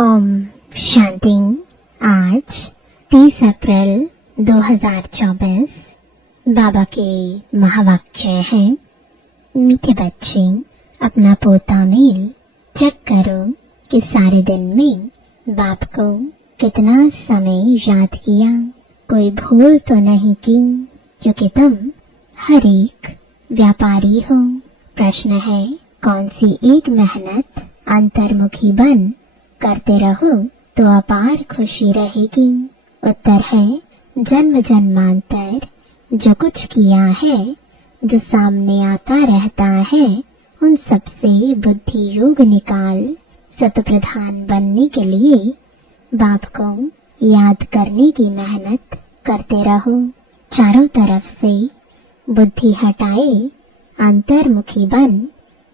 ओम शांति। आज 30 अप्रैल 2024 बाबा के महावाक्य है। मीठे बच्चे, अपना पोता मेल चेक करो कि सारे दिन में बाप को कितना समय याद किया। कोई भूल तो नहीं की, क्योंकि तुम हर एक व्यापारी हो। प्रश्न है, कौन सी एक मेहनत अंतर्मुखी बन करते रहो तो अपार खुशी रहेगी। उत्तर है, जन्म जन्मांतर जो कुछ किया है, जो सामने आता रहता है, उन सब से बुद्धि योग निकाल सत प्रधान बनने के लिए बाप को याद करने की मेहनत करते रहो। चारों तरफ से बुद्धि हटाए अंतर्मुखी बन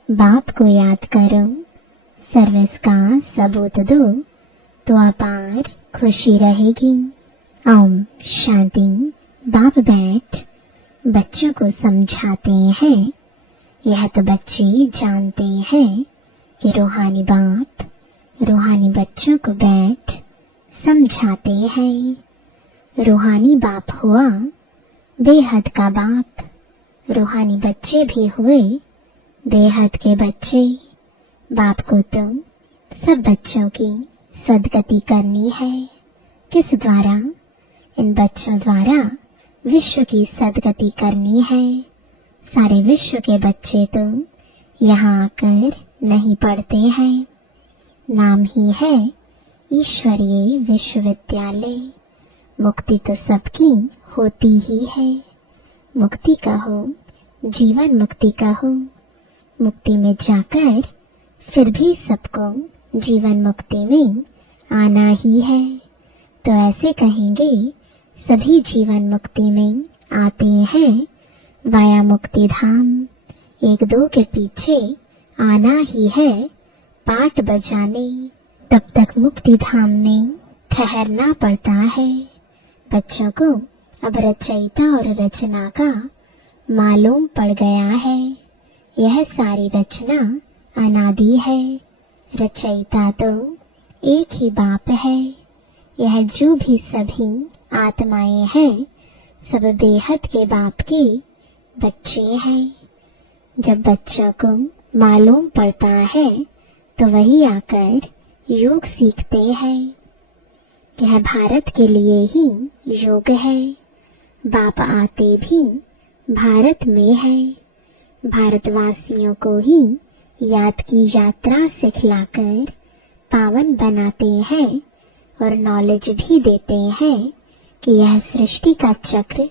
बाप को याद करो। सर्विस का सबूत दो तो अपार खुशी रहेगी। ओम शांति। बाप बैठ बच्चों को समझाते हैं। यह तो बच्चे जानते हैं कि रूहानी बाप रूहानी बच्चों को बैठ समझाते हैं। रूहानी बाप हुआ बेहद का बाप, रूहानी बच्चे भी हुए बेहद के बच्चे। बाप को तो सब बच्चों की सदगति करनी है। किस द्वारा? इन बच्चों द्वारा विश्व की सदगति करनी है। सारे विश्व के बच्चे तो यहाँ आकर नहीं पढ़ते हैं। नाम ही है ईश्वरीय विश्वविद्यालय। मुक्ति तो सबकी होती ही है। मुक्ति कहो, जीवन मुक्ति कहो। मुक्ति में जाकर फिर भी सबको जीवन मुक्ति में आना ही है। तो ऐसे कहेंगे, सभी जीवन मुक्ति में आते हैं वाया मुक्ति धाम। एक दो के पीछे आना ही है पाठ बजाने। तब तक मुक्ति धाम में ठहरना पड़ता है। बच्चों को अब रचयिता और रचना का मालूम पड़ गया है। यह सारी रचना अनादि है। रचयिता तो एक ही बाप है। यह जो भी सभी आत्माएं हैं, सब बेहद के बाप के बच्चे हैं। जब बच्चों को मालूम पड़ता है तो वही आकर योग सीखते हैं। यह भारत के लिए ही योग है। बाप आते भी भारत में है। भारतवासियों को ही याद की यात्रा सिखलाकर पावन बनाते हैं और नॉलेज भी देते हैं कि यह सृष्टि का चक्र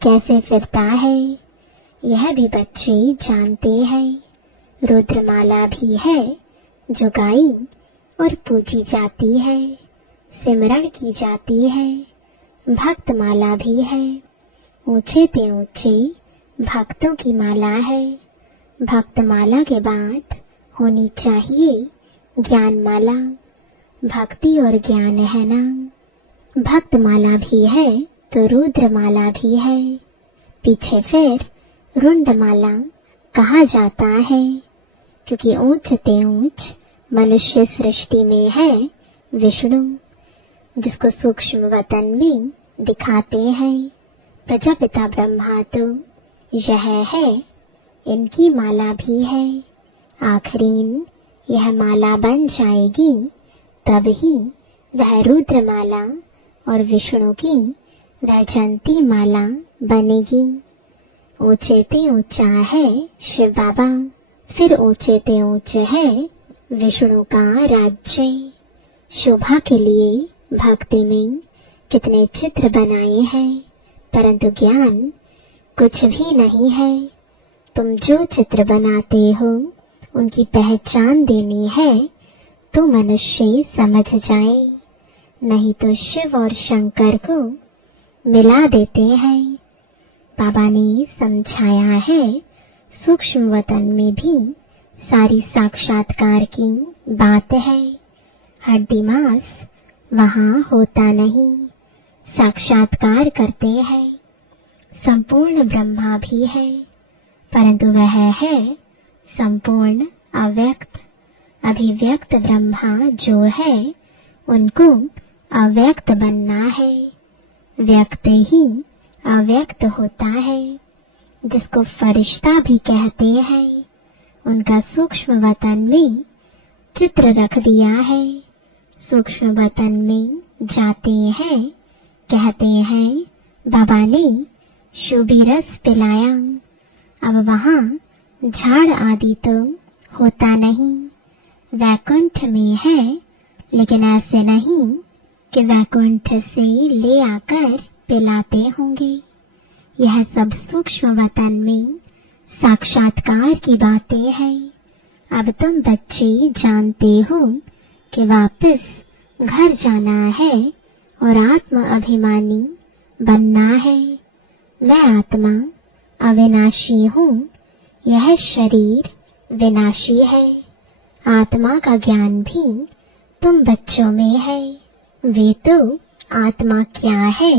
कैसे फिरता है। यह भी बच्चे जानते हैं। रुद्रमाला भी है जो गाई और पूजी जाती है, सिमरण की जाती है। भक्तमाला भी है, ऊंचे ते ऊंचे भक्तों की माला है। भक्तमाला के बाद होनी चाहिए ज्ञानमाला। भक्ति और ज्ञान है ना। भक्तमाला भी है तो रुद्रमाला भी है। पीछे फिर रुंडमाला कहा जाता है, क्योंकि ऊंच ते ऊंच मनुष्य सृष्टि में है विष्णु, जिसको सूक्ष्म वतन में दिखाते हैं। प्रजापिता ब्रह्मा तो यह है, इनकी माला भी है। आखिरीन यह माला बन जाएगी, तब ही वह रुद्रमाला और विष्णु की वैजंती माला बनेगी। ऊंचे ते ऊंचा है शिव बाबा, फिर ऊंचे ते ऊंचे है विष्णु का राज्य। शोभा के लिए भक्ति में कितने चित्र बनाए हैं, परंतु ज्ञान कुछ भी नहीं है। तुम जो चित्र बनाते हो उनकी पहचान देनी है तो मनुष्य समझ जाए, नहीं तो शिव और शंकर को मिला देते हैं। बाबा ने समझाया है, सूक्ष्म वतन में भी सारी साक्षात्कार की बात है। हड्डी मांस वहाँ होता नहीं, साक्षात्कार करते हैं। संपूर्ण ब्रह्मा भी है, परंतु वह है संपूर्ण अव्यक्त। अभिव्यक्त ब्रह्मा जो है उनको अव्यक्त बनना है। व्यक्त ही अव्यक्त होता है, जिसको फरिश्ता भी कहते हैं। उनका सूक्ष्म वतन में चित्र रख दिया है। सूक्ष्म वतन में जाते हैं, कहते हैं बाबा ने शुभी रस पिलाया। अब वहाँ झाड़ आदि तो होता नहीं, वैकुंठ में है, लेकिन ऐसे नहीं कि वैकुंठ से ले आकर पिलाते होंगे। यह सब सूक्ष्म वतन में साक्षात्कार की बातें हैं। अब तुम बच्चे जानते हो कि वापस घर जाना है और आत्म अभिमानी बनना है। मैं आत्मा अविनाशी हूँ, यह शरीर विनाशी है। आत्मा का ज्ञान भी तुम बच्चों में है। वे तो आत्मा क्या है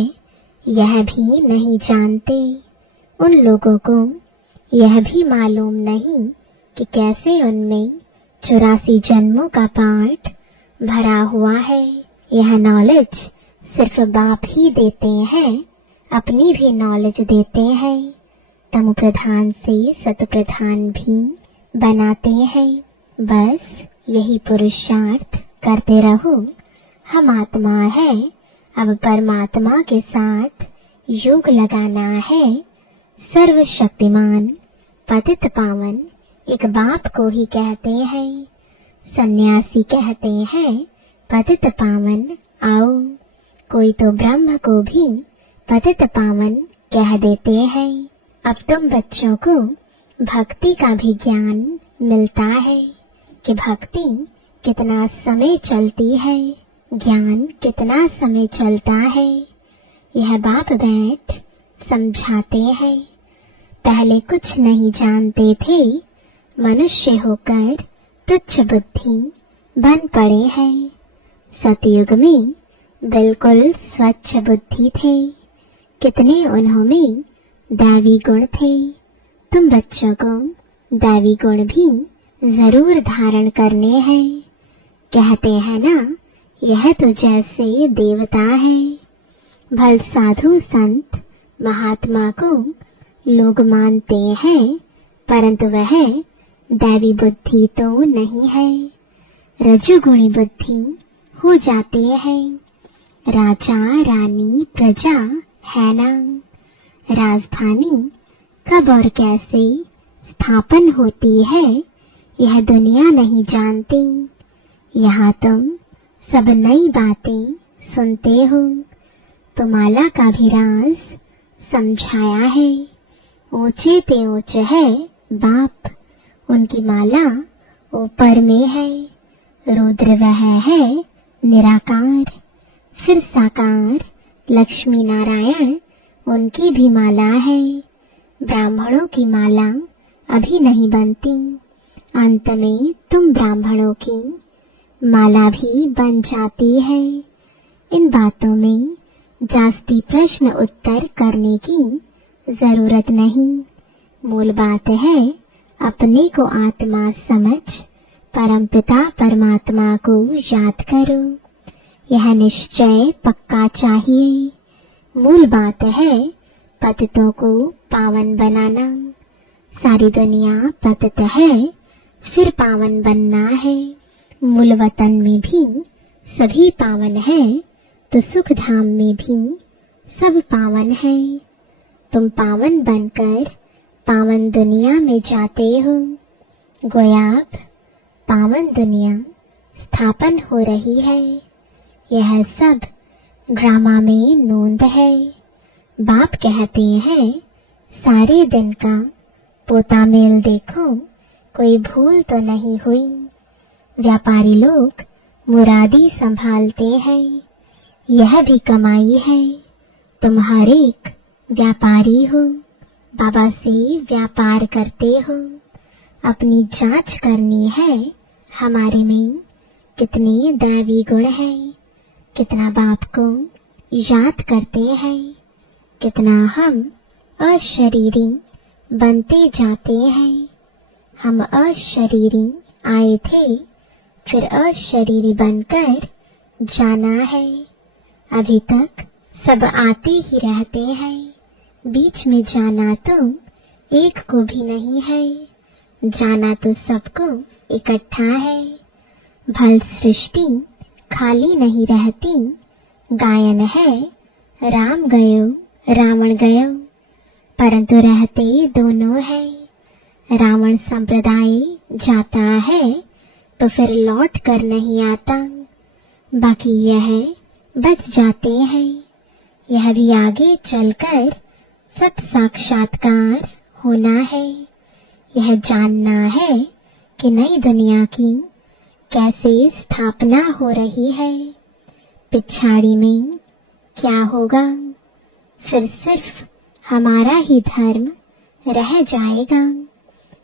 यह भी नहीं जानते। उन लोगों को यह भी मालूम नहीं कि कैसे उनमें 84 जन्मों का पाठ भरा हुआ है। यह नॉलेज सिर्फ बाप ही देते हैं, अपनी भी नॉलेज देते हैं। तम प्रधान से सत प्रधान भी बनाते हैं। बस यही पुरुषार्थ करते रहो। हम आत्मा है, अब परमात्मा के साथ योग लगाना है। सर्वशक्तिमान पतित पावन एक बाप को ही कहते हैं। सन्यासी कहते हैं पतित पावन आओ। कोई तो ब्रह्म को भी पतित पावन कह देते हैं। अब तुम बच्चों को भक्ति का भी ज्ञान मिलता है कि भक्ति कितना समय चलती है, ज्ञान कितना समय चलता है। यह बाप बैठ समझाते हैं। पहले कुछ नहीं जानते थे, मनुष्य होकर तुच्छ बुद्धि बन पड़े हैं। सतयुग में बिल्कुल स्वच्छ बुद्धि थे। कितने उन्होंने दैवी गुण थे। तुम बच्चों को दैवी गुण भी जरूर धारण करने हैं। कहते हैं ना, यह तो जैसे देवता है। भल साधु संत महात्मा को लोग मानते हैं, परंतु वह दैवी बुद्धि तो नहीं है। रजोगुणी बुद्धि हो जाती है। राजा रानी प्रजा है ना। राजधानी कब और कैसे स्थापन होती है यह दुनिया नहीं जानती। यहाँ तुम सब नई बातें सुनते हो। तो माला का भी राज समझाया है। ऊंचे पे ऊंचे है बाप, उनकी माला ऊपर में है। रुद्र वह है निराकार, फिर साकार लक्ष्मी नारायण, उनकी भी माला है। ब्राह्मणों की माला अभी नहीं बनती, अंत में तुम ब्राह्मणों की माला भी बन जाती है। इन बातों में जास्ती प्रश्न उत्तर करने की जरूरत नहीं। मूल बात है अपने को आत्मा समझ परमपिता परमात्मा को याद करो। यह निश्चय पक्का चाहिए। मूल बात है पतितों को पावन बनाना। सारी दुनिया पतित है, फिर पावन बनना है। मूल वतन में भी सभी पावन है, तो सुख धाम में भी सब पावन है। तुम पावन बनकर पावन दुनिया में जाते हो। गोया पावन दुनिया स्थापन हो रही है। यह सब ड्रामा में नोंद है। बाप कहते हैं सारे दिन का पोता मेल देखो, कोई भूल तो नहीं हुई। व्यापारी लोग मुरादी संभालते हैं, यह भी कमाई है। तुम हर एक व्यापारी हो, बाबा से व्यापार करते हो। अपनी जांच करनी है हमारे में कितने दैवी गुण हैं, कितना बाप को याद करते हैं, कितना हम अशरीरी बनते जाते हैं। हम अशरीरी आए थे, फिर अशरीरी बनकर जाना है। अभी तक सब आते ही रहते हैं, बीच में जाना तो एक को भी नहीं है। जाना तो सबको इकट्ठा है। भल सृष्टि खाली नहीं रहती, गायन है राम गयो रावण गयो, परंतु रहते दोनों है। रावण संप्रदाय जाता है तो फिर लौट कर नहीं आता, बाकी यह बच जाते हैं। यह भी आगे चलकर सब साक्षात्कार होना है। यह जानना है कि नई दुनिया की कैसे स्थापना हो रही है, पिछाड़ी में क्या होगा। फिर सिर्फ हमारा ही धर्म रह जाएगा।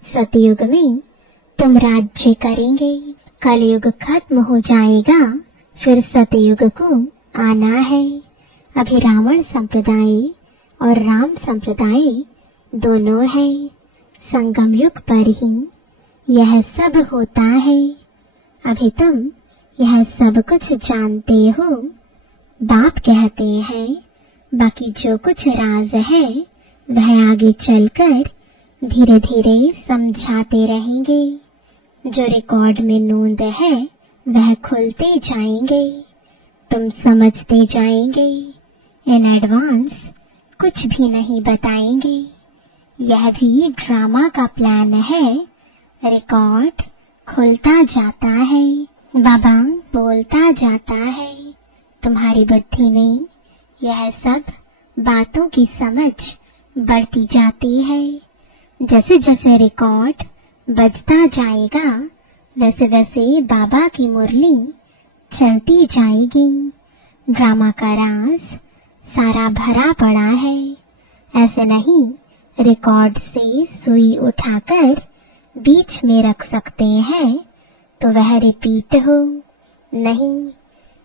सतयुग में तुम राज्य करेंगे, कलयुग खत्म हो जाएगा, फिर सतयुग को आना है। अभी रावण संप्रदाय और राम संप्रदाय दोनों है। संगम युग पर ही यह सब होता है। अभी तुम यह सब कुछ जानते हो। बाप कहते हैं बाकी जो कुछ राज है वह आगे चलकर धीरे धीरे समझाते रहेंगे। जो रिकॉर्ड में नोंद है वह खुलते जाएंगे, तुम समझते जाएंगे। इन एडवांस कुछ भी नहीं बताएंगे। यह भी ड्रामा का प्लान है। रिकॉर्ड खुलता जाता है, बाबा बोलता जाता है। तुम्हारी बुद्धि में यह सब बातों की समझ बढ़ती जाती है। जैसे जैसे रिकॉर्ड बजता जाएगा वैसे वैसे बाबा की मुरली चलती जाएगी। ड्रामा का राज सारा भरा पड़ा है। ऐसे नहीं रिकॉर्ड से सुई उठाकर बीच में रख सकते हैं तो वह रिपीट हो, नहीं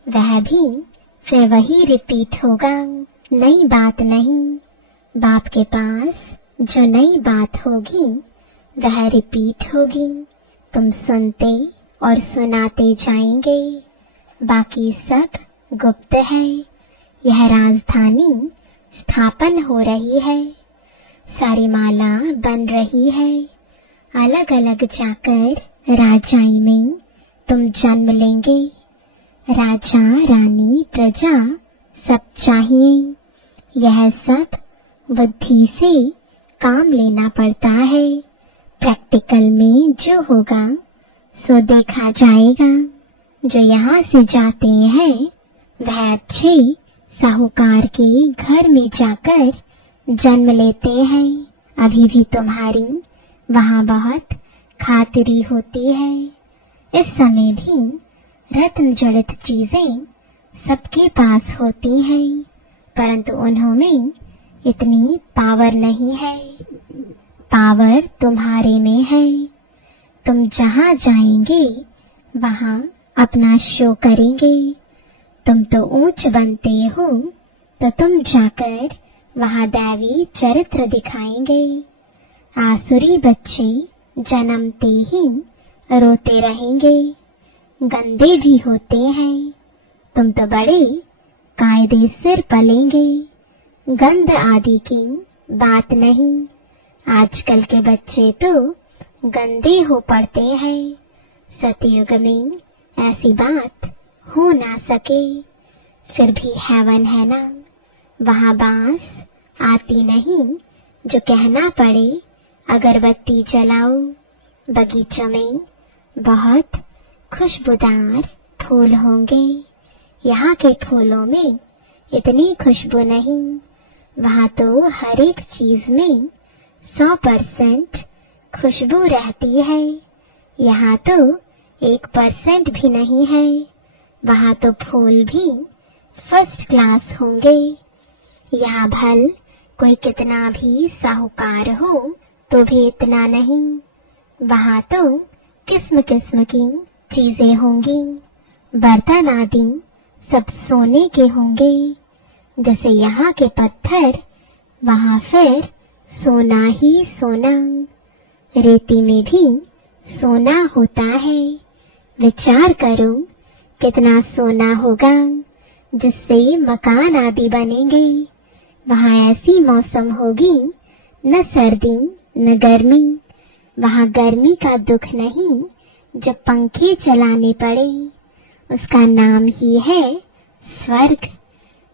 वह भी फिर वही रिपीट होगा। नई बात नहीं। बाप के पास जो नई बात होगी वह रिपीट होगी। तुम सुनते और सुनाते जाएंगे, बाकी सब गुप्त है। यह राजधानी स्थापन हो रही है, सारी माला बन रही है। अलग अलग जाकर राजाई में तुम जन्म लेंगे। राजा रानी प्रजा सब चाहिए। यह सब बुद्धि से काम लेना पड़ता है। प्रैक्टिकल में जो होगा सो देखा जाएगा। जो यहाँ से जाते हैं वह अच्छे साहूकार के घर में जाकर जन्म लेते हैं। अभी भी तुम्हारी वहाँ बहुत खातिरी होती है। इस समय भी रत्न जड़ित चीजें सबके पास होती हैं, परंतु उन्होंने इतनी पावर नहीं है। पावर तुम्हारे में है। तुम जहाँ जाएंगे वहाँ अपना शो करेंगे। तुम तो ऊंच बनते हो तो तुम जाकर वहाँ दैवी चरित्र दिखाएंगे। आसुरी बच्चे जन्मते ही रोते रहेंगे, गंदे भी होते हैं। तुम तो बड़े कायदे सिर पलेंगे। गंध आदि की बात नहीं। आजकल के बच्चे तो गंदे हो पड़ते हैं। सतयुग में ऐसी बात हो ना सके। फिर भी हेवन है ना, वहाँ बांस आती नहीं जो कहना पड़े अगरबत्ती जलाओ। बगीचों में बहुत खुशबूदार फूल होंगे। यहाँ के फूलों में इतनी खुशबू नहीं। वहाँ तो हर एक चीज में 100% खुशबू रहती है। यहाँ तो 1% भी नहीं है। वहाँ तो फूल भी फर्स्ट क्लास होंगे। यहाँ भल कोई कितना भी साहूकार हो तो भी इतना नहीं। वहाँ तो किस्म किस्म की चीजें होंगी। बर्तन आदि सब सोने के होंगे। जैसे यहाँ के पत्थर वहाँ फिर सोना ही सोना। रेती में भी सोना होता है। विचार करो कितना सोना होगा जिससे मकान आदि बनेंगे। वहाँ ऐसी मौसम होगी, न सर्दी न गर्मी। वहाँ गर्मी का दुख नहीं, जब पंखे चलाने पड़े। उसका नाम ही है स्वर्ग।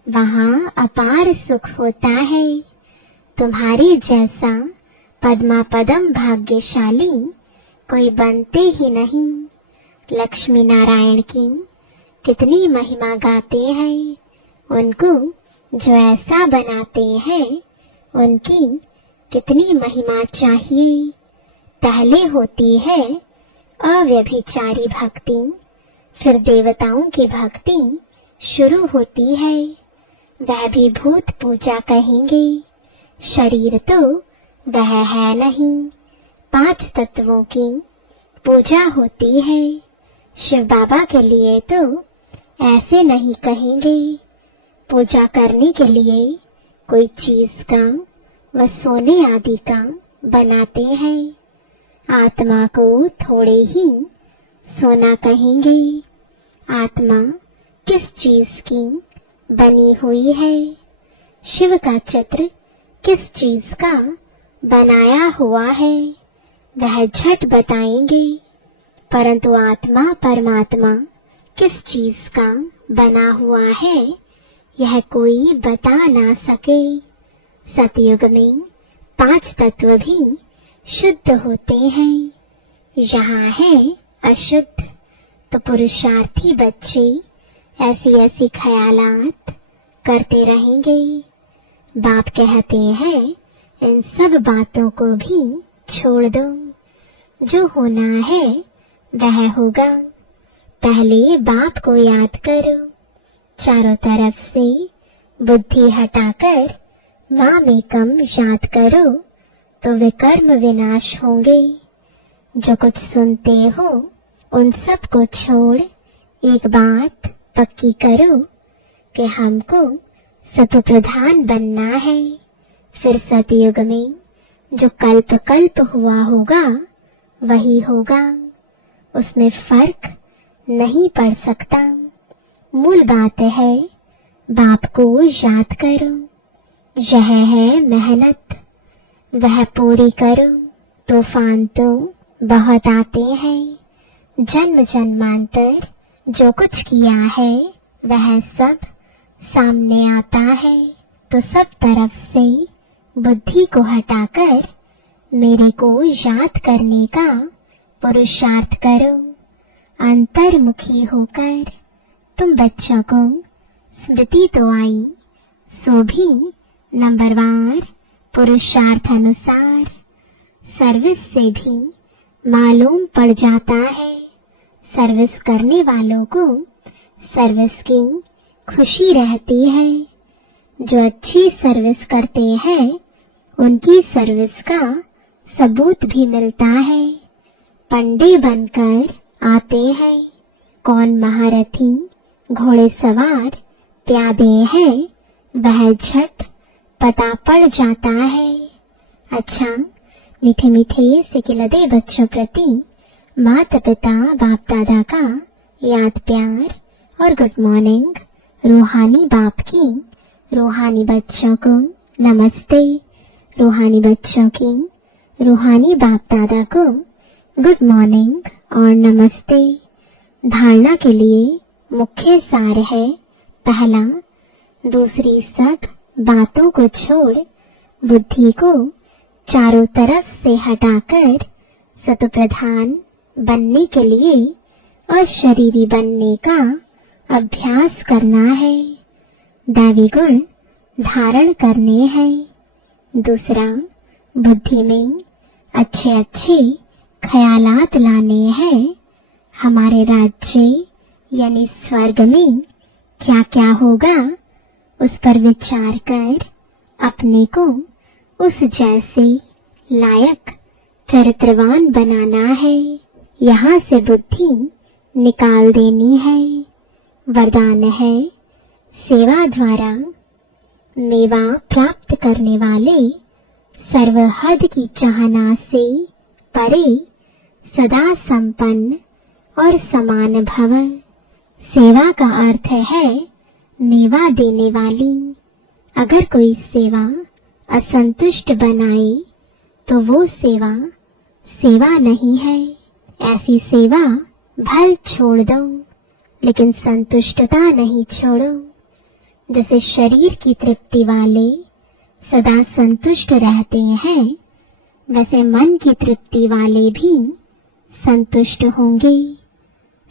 वहाँ अपार सुख होता है। तुम्हारे जैसा पद्मा पदम भाग्यशाली कोई बनते ही नहीं। लक्ष्मी नारायण की कितनी महिमा गाते हैं। उनको जो ऐसा बनाते हैं, उनकी कितनी महिमा चाहिए। पहले होती है अव्यभिचारी भक्ति, फिर देवताओं की भक्ति शुरू होती है। वह भी भूत पूजा कहेंगे। शरीर तो वह है नहीं। 5 तत्वों की पूजा होती है। शिव बाबा के लिए तो ऐसे नहीं कहेंगे। पूजा करने के लिए कोई चीज का व सोने आदि का बनाते हैं। आत्मा को थोड़े ही सोना कहेंगे। आत्मा किस चीज की बनी हुई है? शिव का चित्र किस चीज का बनाया हुआ है, वह झट बताएंगे। परंतु आत्मा परमात्मा किस चीज का बना हुआ है, यह कोई बता ना सके। सतयुग में 5 तत्व भी शुद्ध होते हैं। यहाँ है अशुद्ध, तो पुरुषार्थी बच्चे ऐसी ऐसी ख्यालात करते रहेंगे। बाप कहते हैं इन सब बातों को भी छोड़ दो। जो होना है वह होगा। पहले बाप को याद करो। चारों तरफ से बुद्धि हटाकर मामेकम याद करो, तो विकर्म विनाश होंगे। जो कुछ सुनते हो उन सब को छोड़ एक बात पक्की करो कि हमको सत्व प्रधान बनना है। फिर सतयुग में जो कल्प कल्प हुआ होगा वही होगा। उसमें फर्क नहीं पड़ सकता। मूल बात है बाप को याद करो। यह है मेहनत, वह पूरी करो। तूफान तो बहुत आते हैं। जन्म जन्मांतर जो कुछ किया है वह सब सामने आता है। तो सब तरफ से बुद्धि को हटाकर मेरे को याद करने का पुरुषार्थ करो। अंतर्मुखी होकर तुम बच्चों को स्मृति तो आई, सो भी नंबरवार पुरुषार्थ अनुसार सर्विस से भी मालूम पड़ जाता है। सर्विस करने वालों को सर्विस की खुशी रहती है। जो अच्छी सर्विस करते हैं उनकी सर्विस का सबूत भी मिलता है। पंडे बनकर आते हैं। कौन महारथी घोड़े सवार प्यादे हैं, वह झट पता पड़ जाता है। अच्छा, मीठे मीठे सिकिलदे बच्चों प्रति माता पिता बाप दादा का याद प्यार और गुड मॉर्निंग। रूहानी बाप की रूहानी बच्चों को नमस्ते। रूहानी बच्चों की रूहानी बाप दादा को गुड मॉर्निंग और नमस्ते। धारणा के लिए मुख्य सार है, पहला, दूसरी सब बातों को छोड़ बुद्धि को चारों तरफ से हटाकर सत्व प्रधान बनने के लिए अशरीरी बनने का अभ्यास करना है। दैवी गुण धारण करने हैं। दूसरा, बुद्धि में अच्छे अच्छे ख्यालात लाने हैं। हमारे राज्य यानी स्वर्ग में क्या क्या होगा, उस पर विचार कर अपने को उस जैसे लायक चरित्रवान बनाना है। यहाँ से बुद्धि निकाल देनी है। वरदान है, सेवा द्वारा मेवा प्राप्त करने वाले सर्वहद की चाहना से परे सदा संपन्न और समान भव। सेवा का अर्थ है मेवा देने वाली। अगर कोई सेवा असंतुष्ट बनाए तो वो सेवा सेवा नहीं है। ऐसी सेवा भल छोड़ दो, लेकिन संतुष्टता नहीं छोड़ो। जैसे शरीर की तृप्ति वाले सदा संतुष्ट रहते हैं, वैसे मन की तृप्ति वाले भी संतुष्ट होंगे।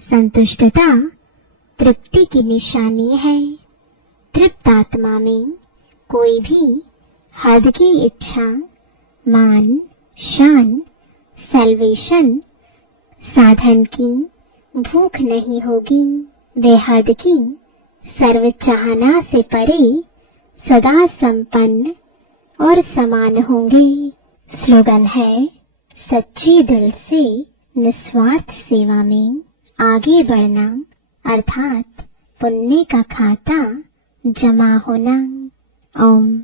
संतुष्टता तृप्ति की निशानी है। तृप्त आत्मा में कोई भी हद की इच्छा, मान, शान, सैल्वेशन, साधन की भूख नहीं होगी। वे हद की सर्व चाहना से परे सदा संपन्न और समान होंगे। स्लोगन है, सच्चे दिल से निस्वार्थ सेवा में आगे बढ़ना, अर्थात पुण्य का खाता जमा होना। ओम